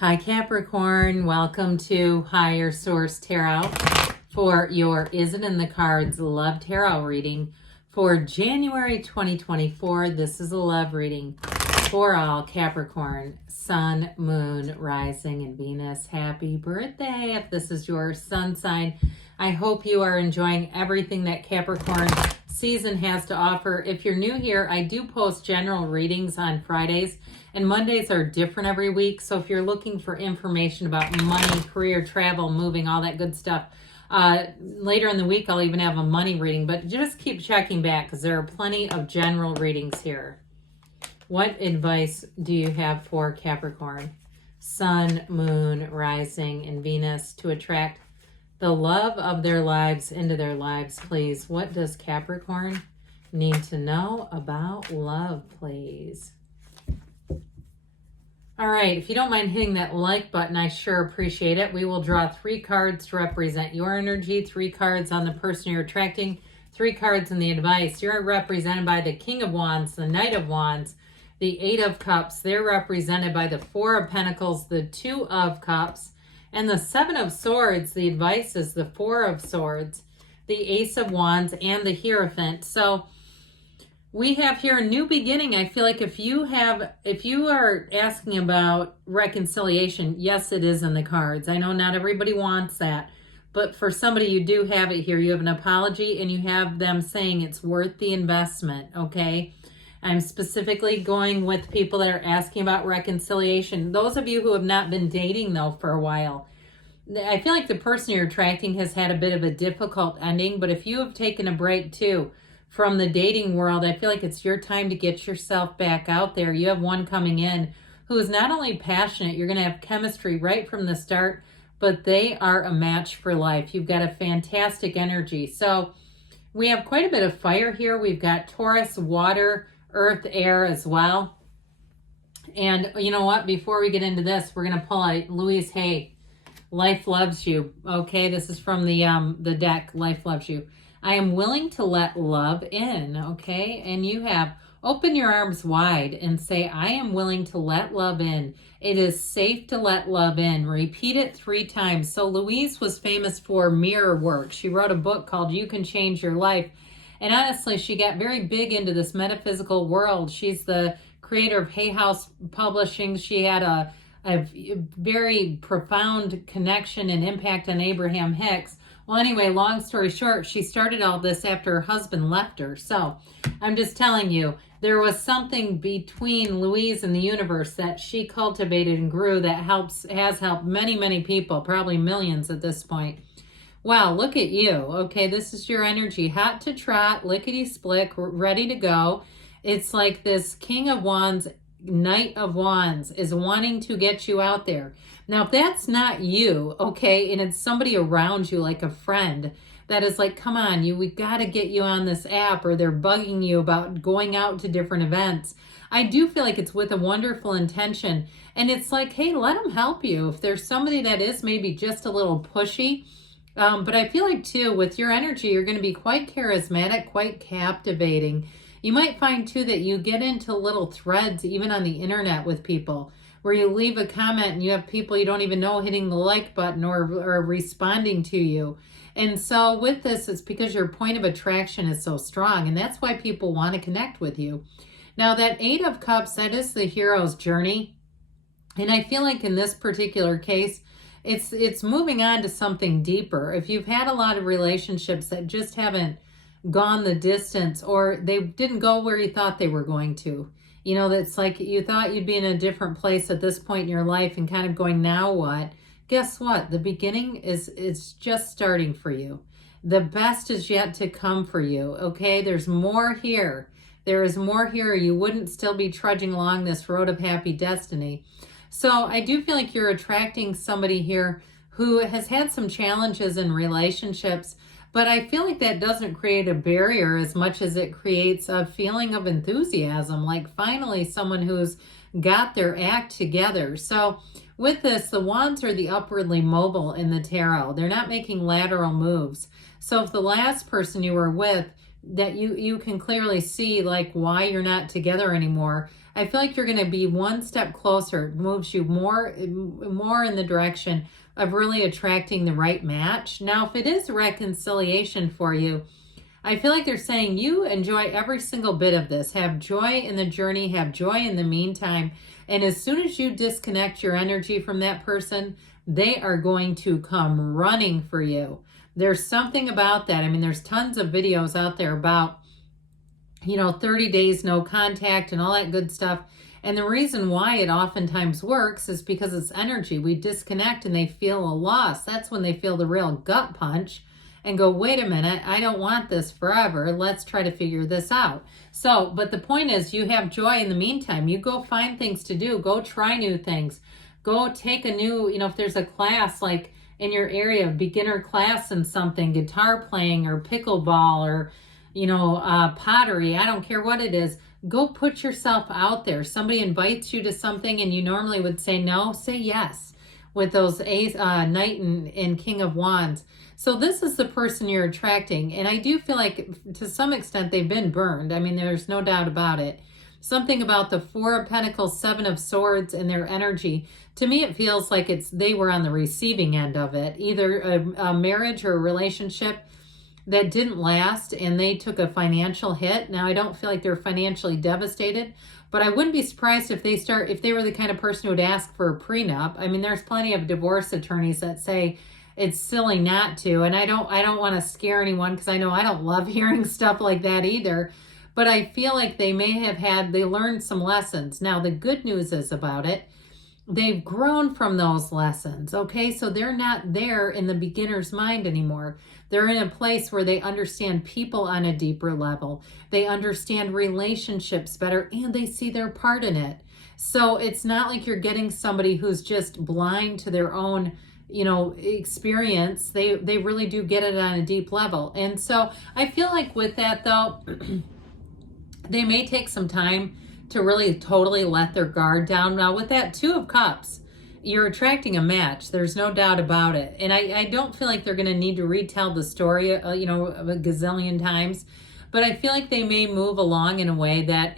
Hi Capricorn, welcome to Higher Source Tarot for your Is It in the Cards Love Tarot reading for January 2024. This is a love reading for all Capricorn, Sun, Moon, Rising, and Venus. Happy birthday if this is your sun sign. I hope you are enjoying everything that Capricorn season has to offer. If you're new here, I do post general readings on Fridays, and Mondays are different every week. So if you're looking for information about money, career, travel, moving, all that good stuff, later in the week I'll even have a money reading, but just keep checking back because there are plenty of general readings here. What advice do you have for Capricorn, Sun, Moon, Rising, and Venus to attract the love of their lives into their lives, please? What does Capricorn need to know about love, please? All right, if you don't mind hitting that like button, I sure appreciate it. We will draw 3 cards to represent your energy, 3 cards on the person you're attracting, 3 cards in the advice. You're represented by the King of Wands, the Knight of Wands, the 8 of Cups. They're represented by the 4 of Pentacles, the 2 of Cups, and the 7 of Swords. The advice is the 4 of Swords, the Ace of Wands, and the Hierophant. So we have here a new beginning. I feel like if you are asking about reconciliation, yes, it is in the cards. I know not everybody wants that, but for somebody you do have it here. You have an apology and you have them saying it's worth the investment, okay? I'm specifically going with people that are asking about reconciliation. Those of you who have not been dating, though, for a while, I feel like the person you're attracting has had a bit of a difficult ending, but if you have taken a break, too, from the dating world, I feel like it's your time to get yourself back out there. You have one coming in who is not only passionate, you're going to have chemistry right from the start, but they are a match for life. You've got a fantastic energy. So we have quite a bit of fire here. We've got Taurus, water, earth, air as well. And you know what? Before we get into this, we're going to pull out Louise Hay. Life loves you. Okay, this is from the deck. Life loves you. I am willing to let love in. Okay, and you have open your arms wide and say, I am willing to let love in. It is safe to let love in. Repeat it 3 times. So Louise was famous for mirror work. She wrote a book called You Can Change Your Life. And honestly, she got very big into this metaphysical world. She's the creator of Hay House Publishing. She had a very profound connection and impact on Abraham Hicks. Well, anyway, long story short, she started all this after her husband left her. So I'm just telling you, there was something between Louise and the universe that she cultivated and grew that has helped many, many people, probably millions at this point. Wow, look at you. Okay, this is your energy. Hot to trot, lickety-split, ready to go. It's like this King of Wands, Knight of Wands is wanting to get you out there. Now, if that's not you, okay, and it's somebody around you, like a friend, that is like, come on, we got to get you on this app, or they're bugging you about going out to different events. I do feel like it's with a wonderful intention. And it's like, hey, let them help you. If there's somebody that is maybe just a little pushy, but I feel like, too, with your energy, you're going to be quite charismatic, quite captivating. You might find, too, that you get into little threads, even on the internet with people, where you leave a comment and you have people you don't even know hitting the like button or responding to you. And so with this, it's because your point of attraction is so strong, and that's why people want to connect with you. Now, that 8 of Cups, that is the hero's journey. And I feel like in this particular case, it's moving on to something deeper. If you've had a lot of relationships that just haven't gone the distance, or they didn't go where you thought they were going to, you know, that's like you thought you'd be in a different place at this point in your life and kind of going, now what? Guess what? The beginning is just starting for you. The best is yet to come for you, okay? There's more here. There is more here. You wouldn't still be trudging along this road of happy destiny. So I do feel like you're attracting somebody here who has had some challenges in relationships, but I feel like that doesn't create a barrier as much as it creates a feeling of enthusiasm, like finally someone who's got their act together. So with this, the wands are the upwardly mobile in the tarot. They're not making lateral moves. So if the last person you were with, that you can clearly see like why you're not together anymore, I feel like you're going to be one step closer. It moves you more in the direction of really attracting the right match. Now, if it is reconciliation for you, I feel like they're saying you enjoy every single bit of this. Have joy in the journey, have joy in the meantime. And as soon as you disconnect your energy from that person, they are going to come running for you. There's something about that. I mean, there's tons of videos out there about, 30 days no contact and all that good stuff. And the reason why it oftentimes works is because it's energy. We disconnect and they feel a loss. That's when they feel the real gut punch and go, wait a minute, I don't want this forever. Let's try to figure this out. So, but the point is, you have joy in the meantime. You go find things to do. Go try new things. Go take a new, if there's a class like in your area, beginner class in something, guitar playing or pickleball or, pottery. I don't care what it is. Go put yourself out there. Somebody invites you to something and you normally would say no, say yes with those Knight and King of Wands. So this is the person you're attracting. And I do feel like to some extent they've been burned. I mean, there's no doubt about it. Something about the Four of Pentacles, Seven of Swords and their energy. To me, it feels like they were on the receiving end of it. Either a marriage or a relationship that didn't last and they took a financial hit. Now, I don't feel like they're financially devastated, but I wouldn't be surprised if they were the kind of person who would ask for a prenup. I mean, there's plenty of divorce attorneys that say it's silly not to, and I don't want to scare anyone because I know I don't love hearing stuff like that either, but I feel like they learned some lessons. Now, the good news is about it, they've grown from those lessons, okay? So they're not there in the beginner's mind anymore. They're in a place where they understand people on a deeper level. They understand relationships better, and they see their part in it. So it's not like you're getting somebody who's just blind to their own, experience. They really do get it on a deep level. And so I feel like with that though, they may take some time to really totally let their guard down. Now with that Two of Cups, you're attracting a match. There's no doubt about it. And I don't feel like they're going to need to retell the story, a gazillion times, but I feel like they may move along in a way that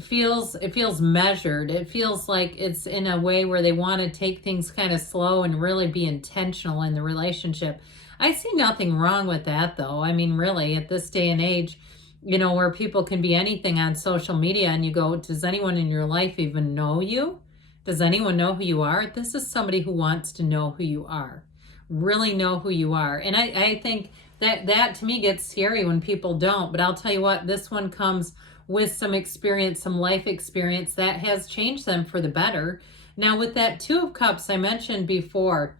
feels measured. It feels like it's in a way where they want to take things kind of slow and really be intentional in the relationship. I see nothing wrong with that though. I mean, really at this day and age, where people can be anything on social media and you go, does anyone in your life even know you? Does anyone know who you are? This is somebody who wants to know who you are, really know who you are. And I think that to me gets scary when people don't, but I'll tell you what, this one comes with some experience, some life experience that has changed them for the better. Now with that Two of Cups I mentioned before,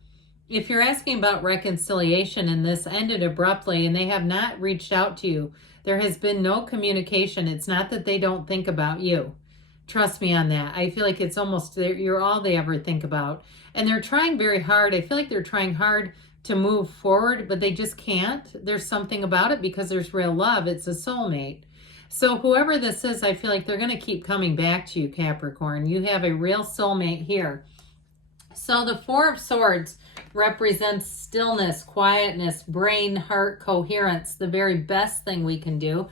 if you're asking about reconciliation and this ended abruptly and they have not reached out to you, there has been no communication. It's not that they don't think about you. Trust me on that. I feel like it's almost, you're all they ever think about. And they're trying very hard. I feel like they're trying hard to move forward, but they just can't. There's something about it because there's real love. It's a soulmate. So whoever this is, I feel like they're going to keep coming back to you, Capricorn. You have a real soulmate here. So the Four of Swords represents stillness, quietness, brain, heart, coherence, the very best thing we can do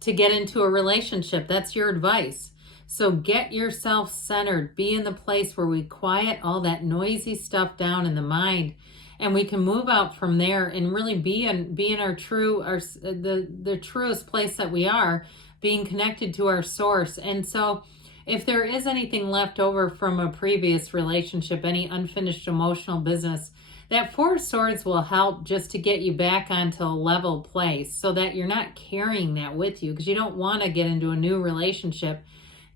to get into a relationship. That's your advice. So get yourself centered. Be in the place where we quiet all that noisy stuff down in the mind, and we can move out from there and really be in our the truest place that we are, being connected to our source. And so if there is anything left over from a previous relationship, any unfinished emotional business, that Four of Swords will help just to get you back onto a level place so that you're not carrying that with you, because you don't want to get into a new relationship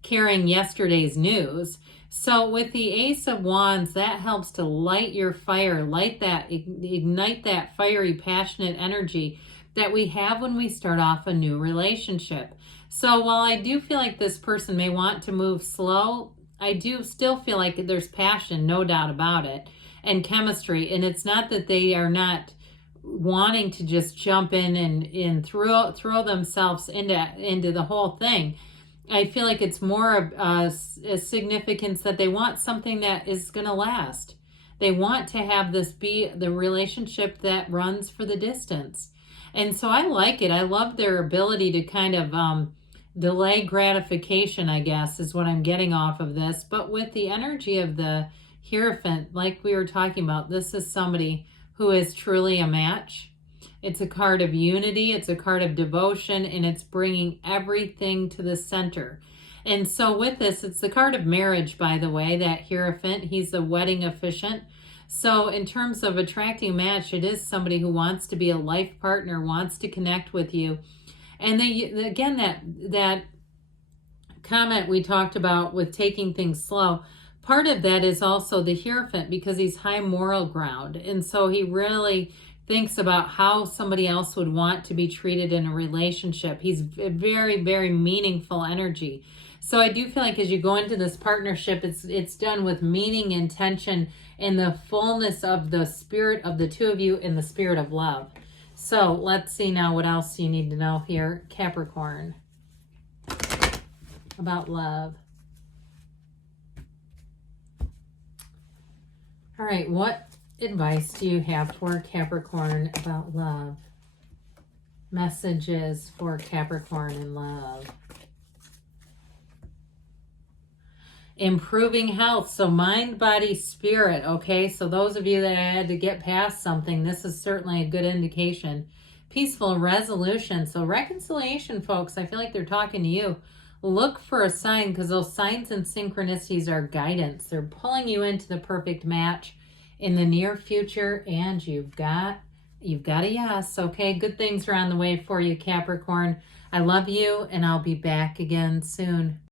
carrying yesterday's news. So with the Ace of Wands, that helps to light your fire, ignite that fiery, passionate energy that we have when we start off a new relationship. So while I do feel like this person may want to move slow, I do still feel like there's passion, no doubt about it, and chemistry. And it's not that they are not wanting to just jump in and throw themselves into the whole thing. I feel like it's more of a significance that they want something that is going to last. They want to have this be the relationship that runs for the distance. And so I like it. I love their ability to kind of delay gratification, I guess, is what I'm getting off of this. But with the energy of the Hierophant, like we were talking about, this is somebody who is truly a match. It's a card of unity, it's a card of devotion, and it's bringing everything to the center. And so with this, it's the card of marriage, by the way, that Hierophant. He's a wedding officiant. So in terms of attracting a match, it is somebody who wants to be a life partner, wants to connect with you. And then again, that comment we talked about with taking things slow, part of that is also the Hierophant, because he's high moral ground. And so he really thinks about how somebody else would want to be treated in a relationship. He's a very, very meaningful energy. So I do feel like as you go into this partnership, it's done with meaning, intention, and the fullness of the spirit of the two of you in the spirit of love. So let's see now what else you need to know here, Capricorn, about love. All right, what advice do you have for Capricorn about love? Messages for Capricorn in love. Improving health, so mind, body, spirit, okay? So those of you that had to get past something, this is certainly a good indication. Peaceful resolution, so reconciliation, folks. I feel like they're talking to you. Look for a sign, because those signs and synchronicities are guidance. They're pulling you into the perfect match in the near future, and you've got a yes, okay? Good things are on the way for you, Capricorn. I love you, and I'll be back again soon.